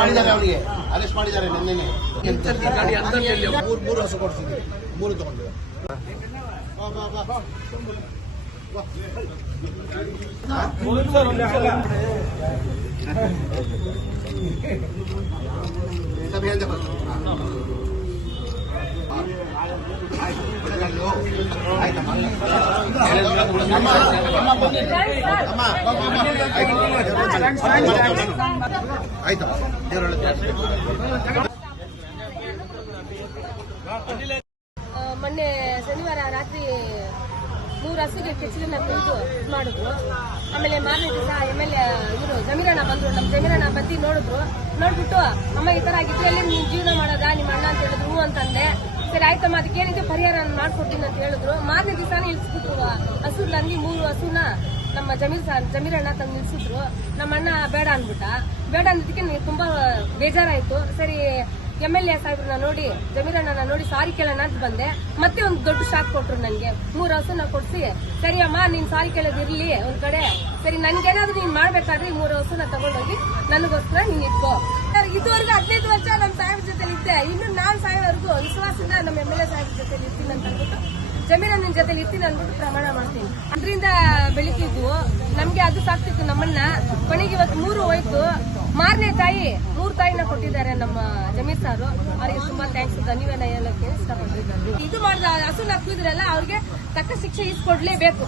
ಮಾಡಿದ್ದಾರೆ ಅವರಿಗೆ. ಅರೆಸ್ಟ್ ಮಾಡಿದ್ದಾರೆ ನಿನ್ನೆ ಗಾಡಿ ಅಂತಲ್ಲಿ ಮೂರು ಮೂರು ಹಸು ಕೊಡ್ತಿದ್ವಿ ಮೂರು ತಗೊಂಡಿದ್ದಾರೆ. ಸಭೆಯಿಂದ ಬರ್ತಾರೆ. ಮೊನ್ನೆ ಶನಿವಾರ ರಾತ್ರಿ ಮೂರು ಹಸುಗೆ ಕೆಚ್ಚಲನ್ನ ಕುಳಿತು ಮಾಡಿದ್ರು. ಆಮೇಲೆ ಮಾರನೇ ದಿವಸ ಎಂ ಎಲ್ ಎ ಇವರು ಜಮೀರಣ್ಣ ಬಂದ್ರು. ನಮ್ ಜಮೀರಣ್ಣ ಬಂದು ನೋಡಿದ್ರು. ನೋಡ್ಬಿಟ್ಟು, ಅಮ್ಮ ಈ ತರ ಆಗಿದ್ರೆ ಎಲ್ಲಿ ನೀನ್ ಜೀವನ ಮಾಡೋದಾ? ನಿಮ್ಮ ಅಣ್ಣ ಅಂತ ಹೇಳಿದ್ರು ಹೂ ಅಂತಂದೆ. ಸರಿ ಆಯ್ತಮ್ಮ ಅದಕ್ಕೆ ಏನಿದೆ? ಪರಿಹಾರ ನಾನು ಮಾಡ್ಕೊಡ್ತೀನಿ ಅಂತ ಹೇಳಿದ್ರು. ಮಾರನೇ ದಿವಸನೇ ಇಳಿಸ್ಬಿಟ್ರು. ಹಸು ನನಗೆ ಮೂರು ಹಸುನ ನಮ್ಮ ಜಮೀರ್ ಜಮೀರ್ ಜಮೀರಣ್ಣ ತಂದು ನಿಲ್ಸಿದ್ರು. ನಮ್ಮ ಅಣ್ಣ ಬೇಡ ಅಂದ್ಬಿಟ್ಟ. ಬೇಡ ಅಂದಿದ್ದಕ್ಕೆ ನನಗೆ ತುಂಬಾ ಬೇಜಾರಾಯ್ತು. ಸರಿ, ಎಂ ಎಲ್ ಎ ಸಾಹೇಬ್ರನ್ನ ನೋಡಿ ಜಮೀರಣ್ಣನ ನೋಡಿ ಸಾರಿ ಕೇಳೋಣ ಅಂತ ಬಂದೆ. ಮತ್ತೆ ಒಂದು ದೊಡ್ಡ ಶಾಕ್ ಕೊಟ್ರು ನನಗೆ ಮೂರು ಹಸುನ ಕೊಡ್ಸಿ, ಸರಿ ಅಮ್ಮ, ನೀನು ಸಾರಿ ಕೇಳೋದಿರ್ಲಿ ಒಂದು ಕಡೆ. ಸರಿ, ನನ್ಗೇನಾದ್ರು ನೀನು ಮಾಡ್ಬೇಕಾದ್ರೆ ಈ ಮೂರು ಹಸುನ ತಗೊಂಡೋಗಿ ನನಗೋಸ್ಕರ ನೀನ್ ಇಟ್ಕೋ. ಇದುವರೆಗೂ ಹದಿನೈದು ವರ್ಷ ನಮ್ಮ ಸಾಹೇಬ್ರ ಜೊತೆ ಇದ್ದೆ ಇನ್ನು ನಾನು ಸಾಯೋವರೆಗೂ ವಿಶ್ವಾಸದಿಂದ ನಮ್ಮ ಎಂ ಎಲ್ ಎ ಸಾಹೇಬ್ರ ಜೊತೆ ಇರ್ತೀನಿ ಅಂತ ಅಂದ್ಬಿಟ್ಟು ಜಮೀರಣ್ಣನ ಜೊತೆ ಇರ್ತೀನಿ ಅಂದ್ಬಿಟ್ಟು ಪ್ರಮಾಣ ಮಾಡ್ತೀನಿ. ಅದರಿಂದ ಬೆಳಿತಿದ್ವು ನಮ್ಗೆ ಅದು ಸಾಕ್ತಿತ್ತು ನಮ್ಮನ್ನ. ಕೊನೆಗೆ ಇವತ್ತು ಮೂರು ಹೋಯ್ತು. ಮಾರನೇ ತಾಯಿ, ಮೂರು ತಾಯಿನ ಕೊಟ್ಟಿದ್ದಾರೆ ನಮ್ಮ ಜಮೀರ್ ಸಾರು. ಅವ್ರಿಗೆ ತುಂಬಾ ಥ್ಯಾಂಕ್ಸ್ ಧನ್ಯವಾದ ಹೇಳಕ್ಕೆ ಇಷ್ಟಪಡ್ತಿದ್ದಾರೆ ಇದು ಮಾಡಿದ ಹಸು ಹಾಕಿದ್ರಲ್ಲ ಅವ್ರಿಗೆ ತಕ್ಕ ಶಿಕ್ಷೆ ಇಸ್ಕೊಡ್ಲೇಬೇಕು